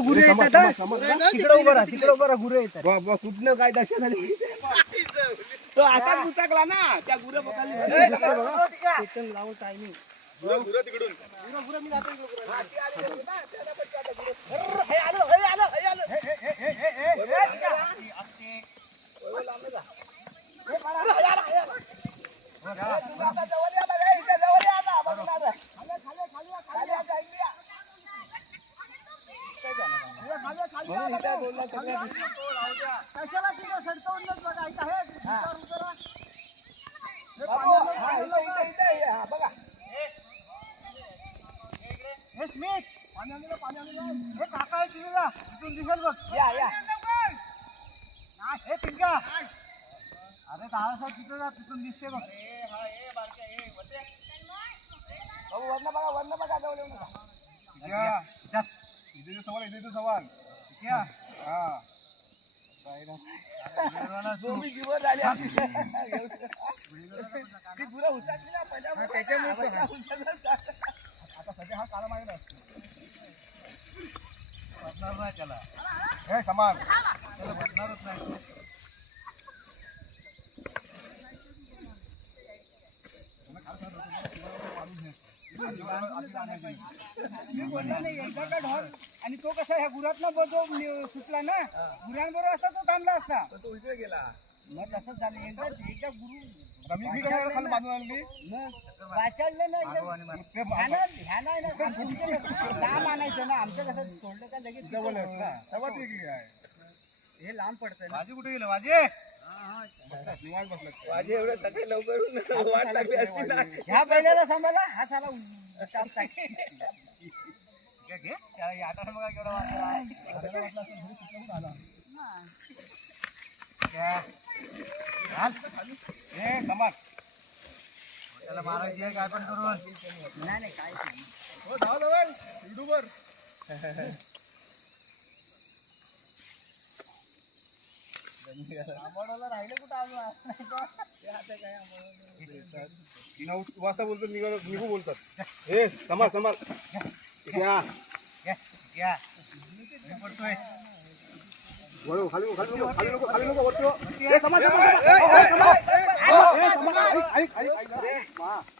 गुरे येतात. तिकडे उभं राहा तिकडे उभं राहा गुरे येतात. बाबा कुठनं काय दशा झाली? तो असाच उचाकला ना त्या गुरं पेटन लावून टायमिंग अरे दहा तिथं जा तिथून दिसते बघ इथे सवाल इथे सवाल हा आता आणि तो कसा ह्या गुरात ना जो सुटला ना गुरांबरोबर असता तो थांबला असता तो गेला मग तसंच झालं एकदा एकदा गुरु काय ना लांब आणायचं ना आमचं कसं सोडलं का लगेच जवळ हे लांब पडतंय माझी कुठे गेलं? माझे माझे एवढं सकाळी लवकर वाट लागली असती ना. ह्या बैलाला सांभाळा हा साला. हे त्याला मारायची आहे काय पण करून नाही. नाही काय हो धाव धावल राहिलं कुठं आलो नऊ वाजता बोलतो निघू निघू बोलतात. हे कमाल कमाल या. घ्या वळू, खाली नको, खाली नको, खाली नको, खाली नको, वरती हो. समाज, समाज, ऐक, ऐक, ऐक,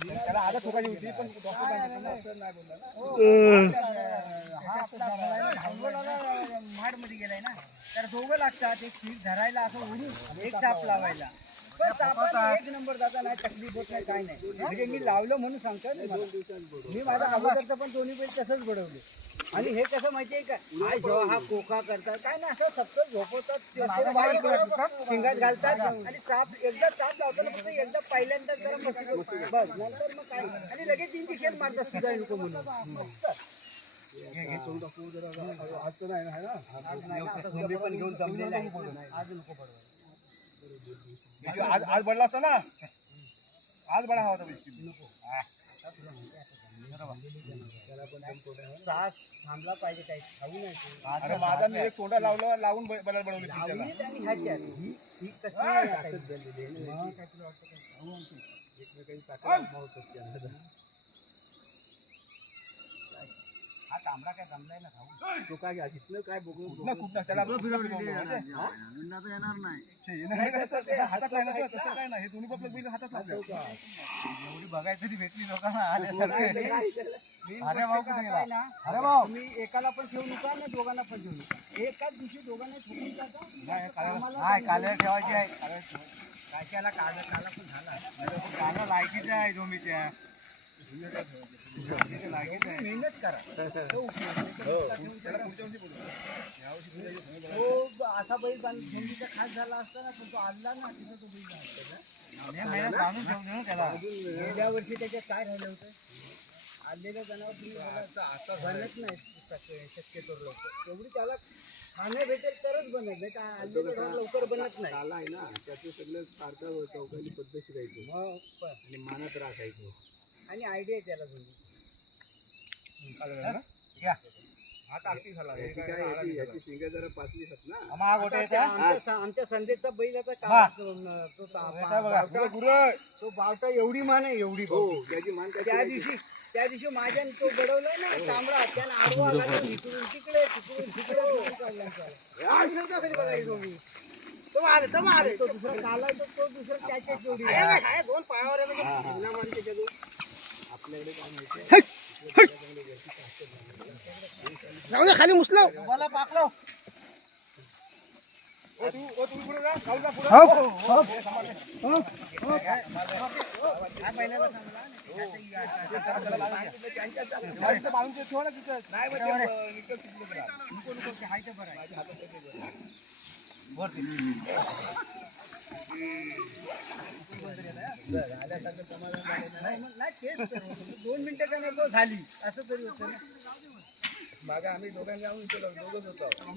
त्याला आदत ठोकायची होती पण डॉक्टर नाही बोलला ना. हा आपला मध्ये गेलाय ना तर दोघं लागतात एक सीट धरायला असं उडून एक चाप लावायला एक नंबर जाता नाही तकलीफ होत नाही काय नाही म्हणजे मी लावलं म्हणून सांगतो ना मला. मी माझ्या अगोदरचं पण दोन्ही बैल तसंच घडवले आणि हे कसं माहितीये का हा जेव्हा हा कोका करतात काय ना असं सतत झोपवतात ते असे शिंगात घालतात आणि चाप एकदा चाप लावताना फक्त एकदा पहिल्यांदा जरा बसतो बस नंतर मग काय आणि लगेच इंजेक्शन मारतात सुद्धा नको म्हणून नाही ना, ना? आज नको पडवा. आज आज बडला असता ना? आज बडा हवा होता बिस्किट सास थांबला पाहिजे काही खाऊ नाही. अरे माझा मी एक तोंडा लावलं लावून ब- बलाल बनवली त्याला लावणीत आणि ह्याच्यात ही ही कशी नाही आता ही. मग काय तुला वाटतं काय? खाऊ आमची. एकमेकांची ताकद अमावत असते ना. हा तांबडा काय जमलाय ना खाऊ तो काय इथनं काय बघून कुठला त्याला येणार नाही. हे हातात तसं काय नाही. हे दोन्ही बापलं बैल हातात लागले एवढी बघायची तरी भेटली लोकांना आल्यासारखे. अरे भाऊ कुठे गेला? अरे भाऊ. तुम्ही एकाला पण ठेवू नका ना दोघांना पण ठेवू नका एकाच दिवशी दोघांना ठेवून काय काले ठेवायची आहे. काय त्याला काला काला पण झाला. काला लायकीचे आहे जो मी त्या. मेहनत करा असा बैल खास झाला असता ना पण तो आणला ना तिथं तो बैल गेल्या वर्षी त्याच्यात काय राहिलं होतं आलेलं जनावर तुम्ही बघा, बनत नाही शक्यतो लवकर तेवढी त्याला खाणं भेटेल तरच बनत नाही आलेलं जनावर लवकर बनत नाही आला आहे ना त्याचं सगळं सारखं चौकाली पद्धत राहायचं मग आणि राखायचं आणि आयडिया आहे त्याला समजून आमच्या संदेशचा बैलाचा का तो बावटा- एवढी मान आहे एवढी हो त्याची मान त्या दिवशी त्या दिवशी माझ्या तो बडवलाय ना तांबडा. त्यानं आडवा आला तो इकडून तिकडे तिकडून तिकडे तिकडून कधी बघायचो मी. तो आले तो आले तो दुसरा काला तो तो दुसरा जोडी दोन पायावर. आपल्याकडे काय माहिती जाऊ दे खाली मुसलो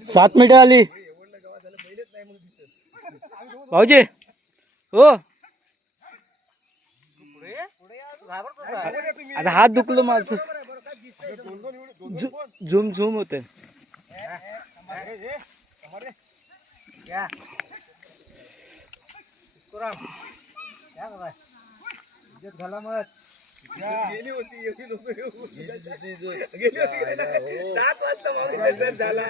सात मिनिटं आली भाऊजी हो. आता हात दुखलं माझं. झुम झुम होत तुराम या बाबा. इज्जत घाला मत गेली होती एवढी लोक गेली होती. सात वाजता माणूस हजर झाला.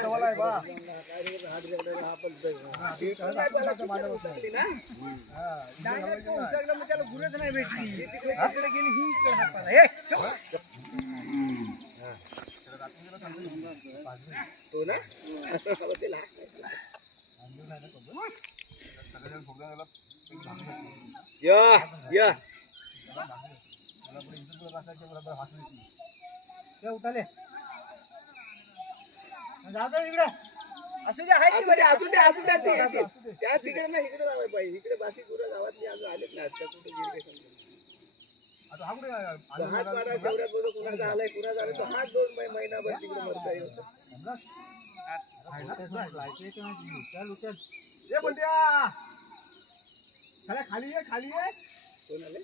डायरेक्ट तो उचलला मग त्याला गुरच नाही भेटली. तिकडे गेली ही ना? ते लहान या या उठाले जाऊ दे इकडे असू दे हाय असू द्या असू द्या असू द्या ते येते. त्या तिकडे ना इकडे जावं पाहिजे इकडे बाकी गुरं गावात नाही अजून आलेत ना त्या कुठे गेले काय समजेल. तो हात मारा तेवढ्या बरोबर कुणाचा आलाय कुणाचा आलाय तो हात दोन महिनाभर तिकडे मरता उचल चला खाली ये खाली ये. कोण आले?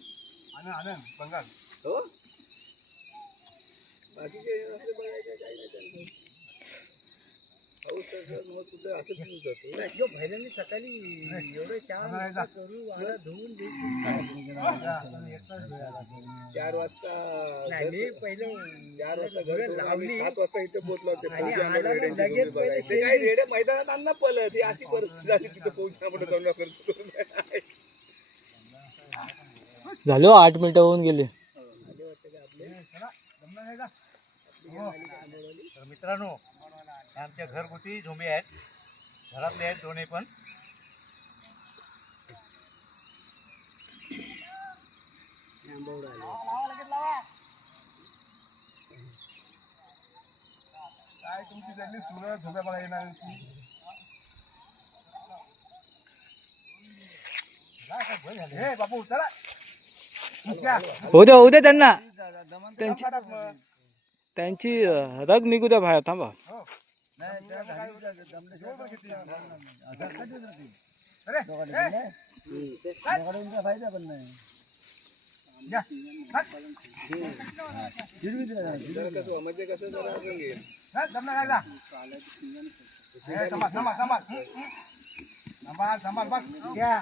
आनंद आनंद बंगाल. हो? बाकीचे असं बघायचं काही नाही त्यांचं पाऊस तर सर मग कुठं असंच येऊन जातो नाही, जो बैलांनी सकाळी एवढे चार वाजता करू वाडा धुवून देऊ चार वाजता नाही मी पहिलं चार वाजता घर सोडून लावली. सात वाजता इथे पोहोचलो होते. आणि फौजी आम्हाला आला ना रेड्यांची लगेच जोडी बघायला. पहिले ते मैदानात पळत. ही अशी परिस्थिती झाली तिथे पोहोचण्या म्हणून दंगा करतो झालो आठ मिनिटं होऊन गेले. तर मित्रांनो आमच्या घरगुती झोंबे आहेत. घरातले आहेत दोन्ही पण. काय तुमची त्यांनी सुरळ झोप्या बघा येणार नाही. हे बापू चला. होऊ द्या होऊ द्या त्यांना. त्यांची त्यांची रग निघू द्या बाहेर थांबा. म्हणजे कसं घ्या.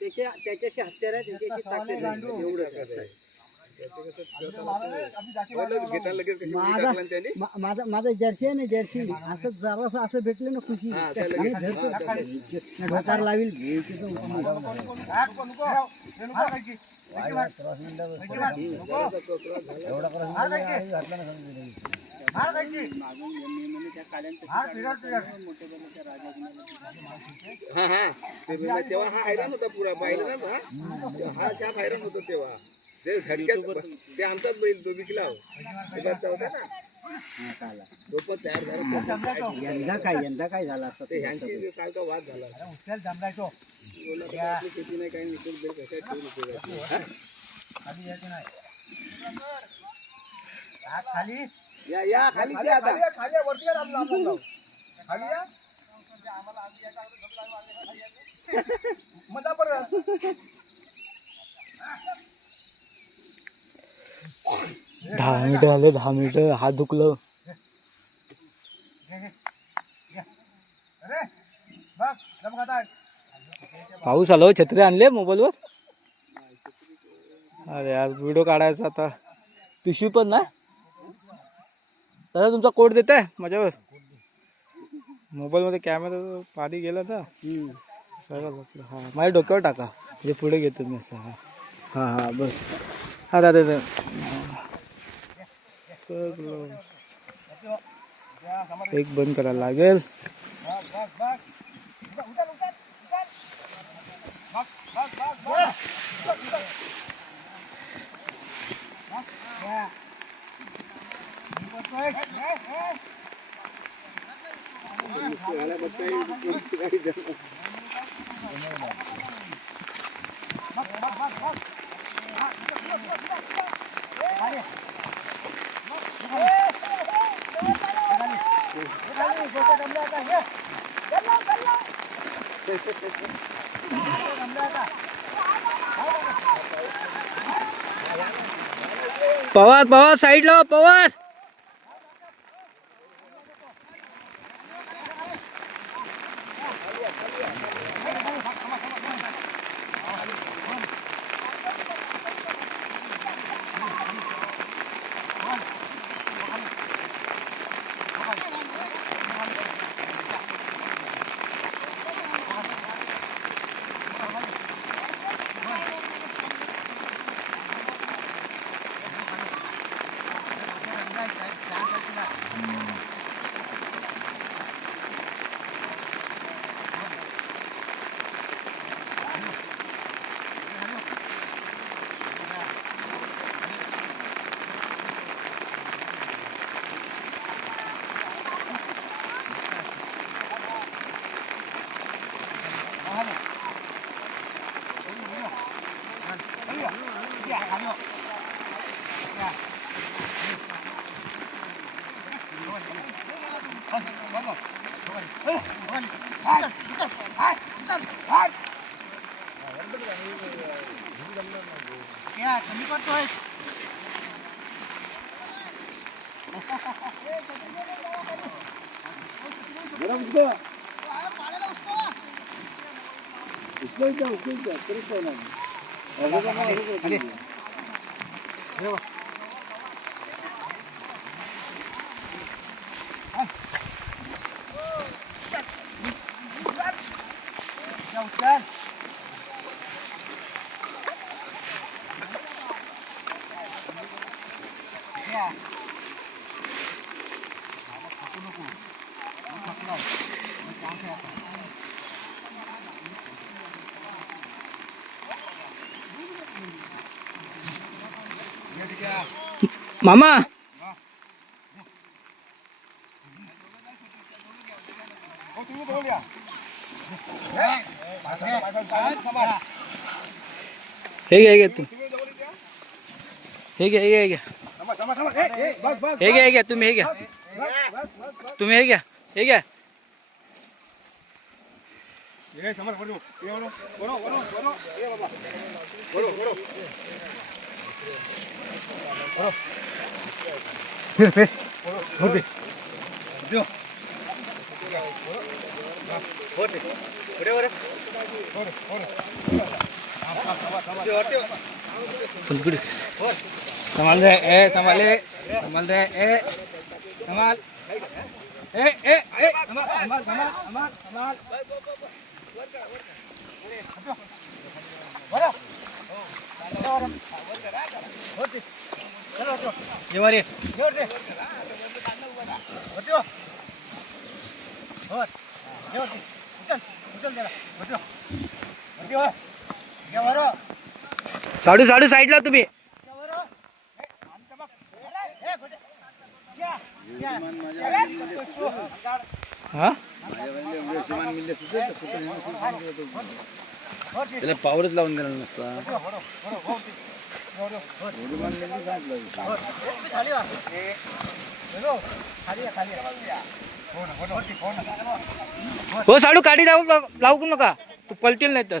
त्याच्या त्याच्याशी हत्यार आहे त्याच्याशी ताकद आहे. एवढं कसं आहे. त्याचं कसं पहिलं घेताना लगेच कशी उडी माझा टाकला ना त्याने मा- माझा माझा जर्सी आहे ना जर्सी असं जरासं असं भेटलं ना खुशी हा, त्या आणि लगेच- धरतो. त्या- ढोकार लावील भेटीचं उठून नको, नको. नको खायची. क्रॉस नको. जरासा कोपरा झाला. हा तेव्हा हा हैराण होता पुरा पाहिलं ना हा? हा जाम हैराण होता तेव्हा. ते झटक्यात ते आमचाच बैल तो विकला हो. होता ना. तो पण तयार झाला. यंदा काय यंदा काय झाला असतं ते ह्यांची सारखा वाद झाला उचल जमलाय तो. शेती नाही काही बैल ठेवून. हा? खाली. या या खाली ते आता. दहा मिनिटं झाले दहा मिनिटं. हात दुखलं. पाऊस आलो छत्री आणले मोबाईलवर? अरे यार व्हिडिओ काढायचा आता. पिशवी पण ना? दादा तुमचा कोट देत आहे माझ्यावर? मोबाईलमध्ये कॅमेरा पाणी गेलं ना सगळं बघलं. हां माझ्या डोक्यावर टाका. म्हणजे पुढे घेतो मी असं. हां. हां हां बस. हा दादा दादा. सगळं. एक बंद करायला लागेल. पवार पवार साईडला हो, पवार. होईल द्या होईल द्या परत जाऊ लागेल मामा. हे घ्या हे घ्या तू. हे घ्या हे घ्या हे घ्या हे घ्या हे घ्या तुम्ही हे घ्या. तुम्ही हे घ्या. फिर घ्या पलकुडी संभाल रे ए संभाल रे संभाल रे ए संभाल ए ए ए संभाल संभाल संभाल संभाल संभाल ये मारे साडू साडू साईडला तुम्ही हा त्याला पावडच लावून देणार नसता हो साडू काढी लावू लावू नका. तू पलतील नाही तर.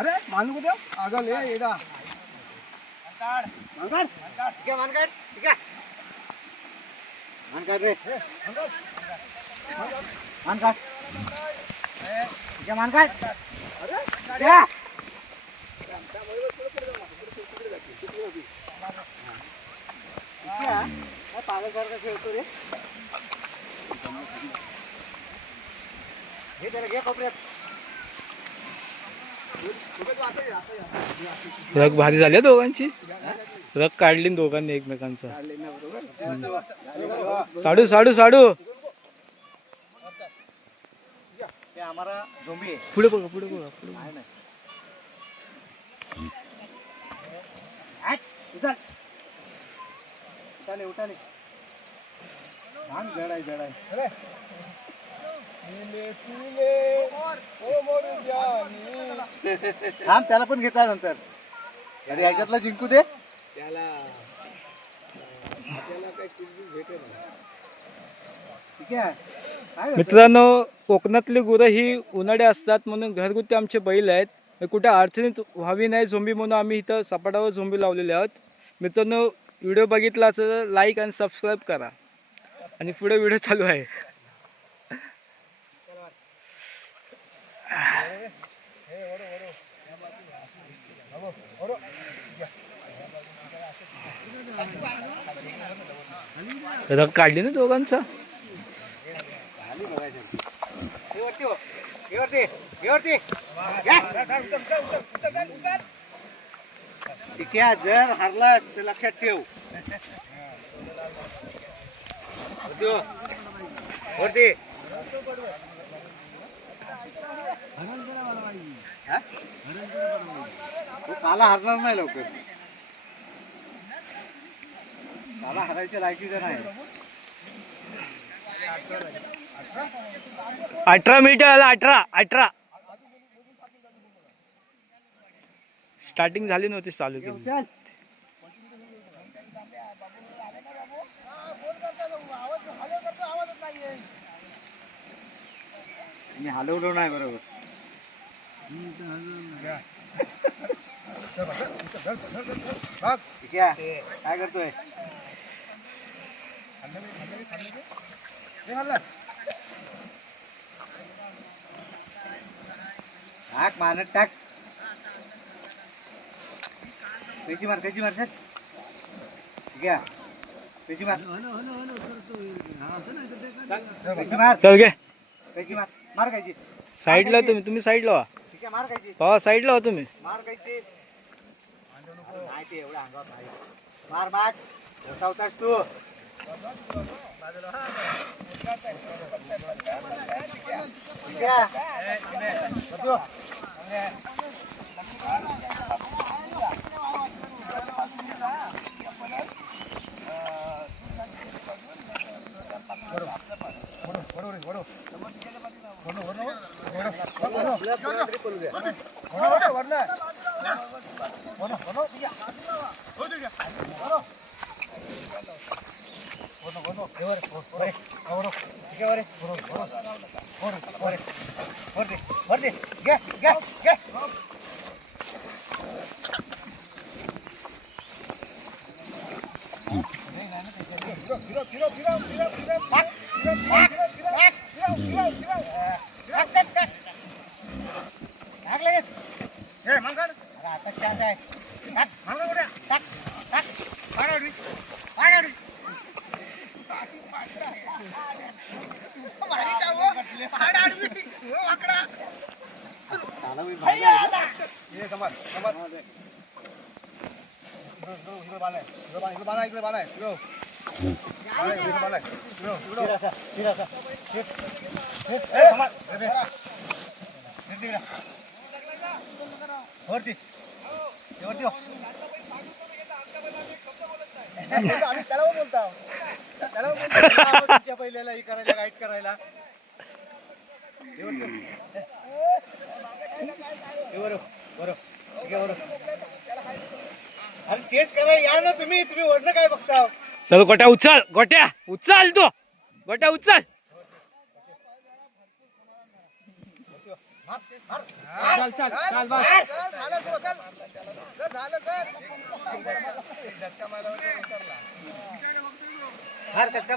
अरे मानू को दो आगे ले येदा मानकाड? ठीक है मानकाड. ठीक है मानकाड रे. मानकाड. ठीक है मानकाड. अरे क्या पागल सारखा खेळतो रे. हे त्याला घे कोपऱ्यात रग भारी झाली दोघांची? रग काढली दोघांनी एकमेकांचा. साडू साडू साडू. पुढे बघा पुढे बघा पुढे थांब त्याला पण घेता नंतर. अरे ह्याच्यातला जिंकू दे. ठीक आहे. काय मित्रांनो कोकणातली गुरं ही उन्हाळे असतात म्हणून घरगुती आमचे बैल आहेत. कुठे अडचणीत व्हावी नाही झोंबी म्हणून आम्ही इथं सपाटावर झोंबी लावलेले आहोत. मित्रांनो व्हिडिओ बघितला असेल तर लाईक आणि सबस्क्राईब करा. आणि पुढे व्हिडिओ चालू आहे. रग काढली ना दोघांचा जर हरलास तर लक्षात ठेव वरती हो. वरती हा? काला हरणार नाही लवकर काला हरायच्या लायकीचा नाही. अठरा मिनिटं आला अठरा अठरा. स्टार्टिंग झाली नव्हती चालू केली. मी हलवलो नाही बरोबर. काय करतोय? टाक मानत टाक पेची मार पेची मार सर ठीक आहे पेची मार मार चल घे पेची मार मार खायची साईडला तुम्ही तुम्ही साईडला व्हा ठीक आहे मार खायची पहा साईडला व्हा तुम्ही मार खायची ते एवढ्या अंगावर नाही मार मार जसा होतास तू ठीक आहे बसू. वरती घे घे घे समाज समाज इकडे बाण आहे इकडे बाण इकडे बाण आहे इकडे बाण आहे इकडे बाण आहे, इकडे बाण आहे इकडे वरती वरती हो. आम्ही त्याला पण बोलतो त्याला बोलतो पहिल्याला हे करायला गाईड करायला हे बरोबर बरोबर ठीक आहे बरोबर अरे चेस करा या ना तुम्ही तुम्ही वरनं काय बघता चल गोट्या उचल गोट्या उचल तू. गोट्या उचल. चल चल चल. बस झालं झालं धक्का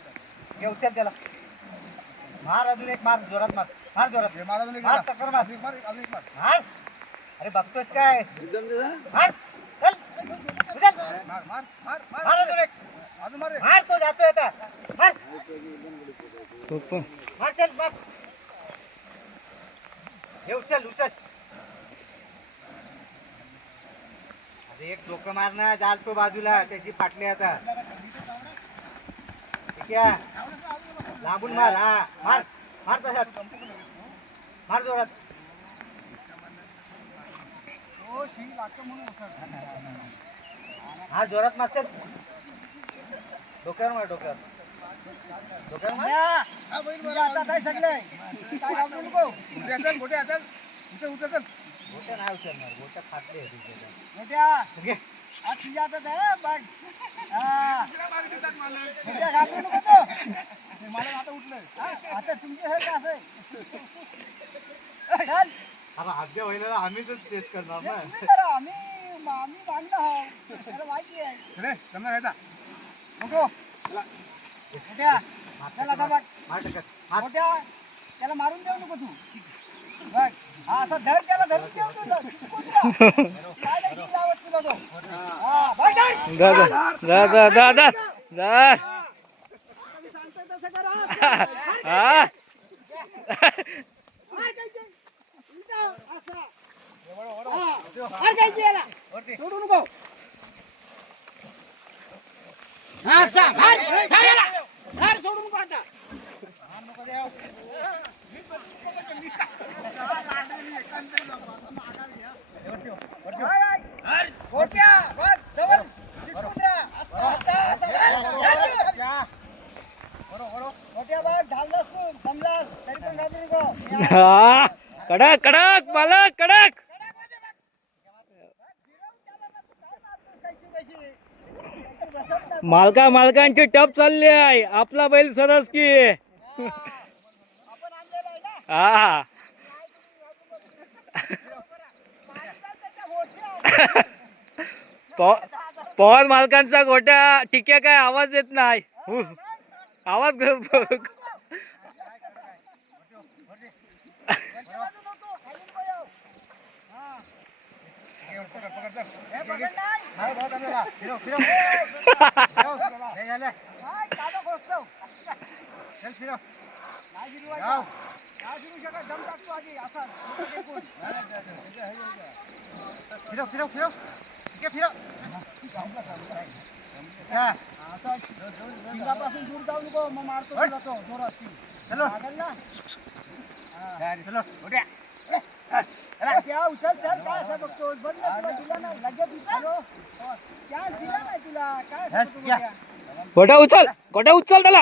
घे उचल त्याला. मार अजून एक मार जोरात मार. मार जोरात. हे मारा मार. टक्कर मार. अजून एक मार, अजून एक मार. हार अरे बघतोस काय? हार चल. उचल. मार, मार, मार, मार. मार. अजून एक. अजून मार रे. मार तो जातोय आता. मार. मार चल मार. हे उचल उचल. अरे एक डोकं मार ना जाल तो बाजूला त्याची फाटली आता. लांबून मार हा मार मार तसाच मार जोरात. हा जोरात डोक्यावर मार डोक्यावर. डोक्यावर मार. हा, आहे सगळे? काय घाबरू नको. मोठे हाताल. उचल, उचल, चल. गोट्या नाही उचलणार गोट्या फाटले आहे बघ घाबरू नको तो. मला आता उठलंय. आता तुमचे का असं आहे? चल. आता आजच्या महिन्याला आम्हीच टेस्ट करणार ना. आम्ही आम्ही बांधलं आहोत त्याला माहिती आहे. जमला घ्यायचा. मोठो मोठ्या त्याला मोठ्या त्याला मारून देऊ नको तू. बघ हा असा धड त्याला धरून देऊ तू धर. शिकवून द्या. काय नाही शिकला आवाज तुला तो हा हा कडक कडक मालक कडक. मालका मालकांची टप चालली आहे. आपला बैल सरस की. हा. प- पवन मालकांचा गोट्या टिक्या काय आवाज येत नाही. हु. आवाज ग- नाही, भाऊ, जमला. फिरव, फिरव. फिरव. हे झालं. काय काढा खोचतो. चल, फिरव. नाही गिरवायचा. जाऊ. नाही गिरवू शकत, दम टाकतो आधी, असा. टेकून. फिरव, फिरव, फिरव. ठीक आहे, फिरव. हा. असा शिंगापासून दूर जाऊ नको मग मारतो तुला तो जोरात ती. चलो. लागेल ना जा, चलो. उड्या. त्या उचल चल काय असं बघतो बंद ना तुला दिला ना लगेच उचलो त्या दिला नाही तुला काय असं बघतो घ्या. बघ्या. गोट्या उचल गोट्या उचल त्याला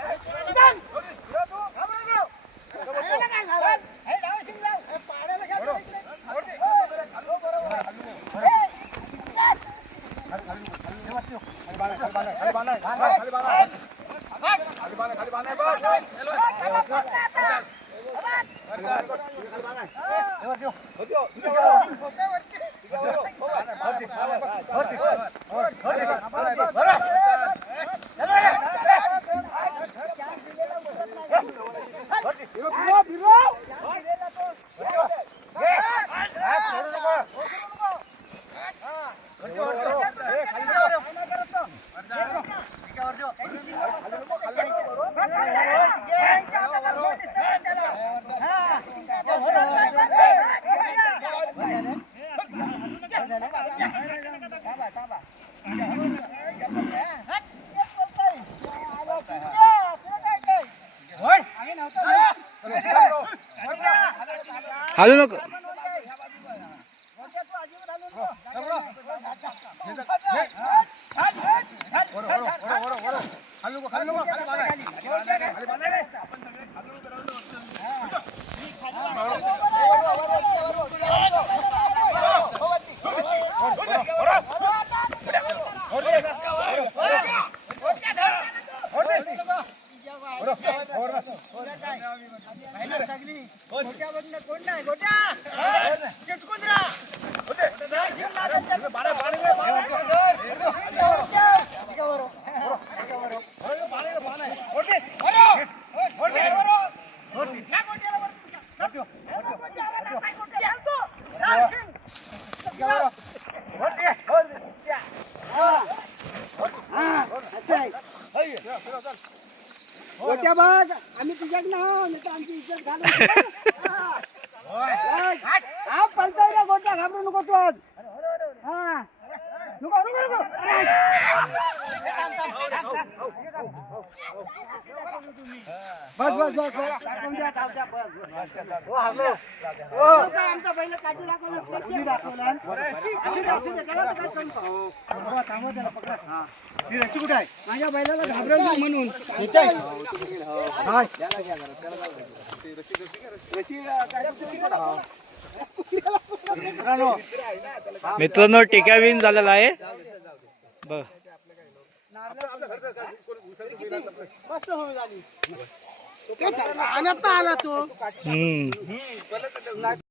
ખાલી गोट्यावरनं कोण नाही गोट्या गोट्या बघ आम्ही तुझ्याक ना नाही तर आमची इज्जत घालवतो हा पलतोय रे गोट्या घाबरू नको तू आज हा नको नको नको बस बस बस बस बस, बस. हो, काय आमचा बैल काठी दाखवला, फ्लेक्सी दाखवला. असू दे, असू दे, त्याला तर काय सांगतो. थांबवा, थांबवा त्याला, पकडा. हा. ती रस्सी कुठे आहे? माझ्या बैलाला घाबरवलं म्हणून येत मित्रांनो मित्रांनो टिका विन झालेला आहे. बघ. आली. आणत आला तो? हम्म.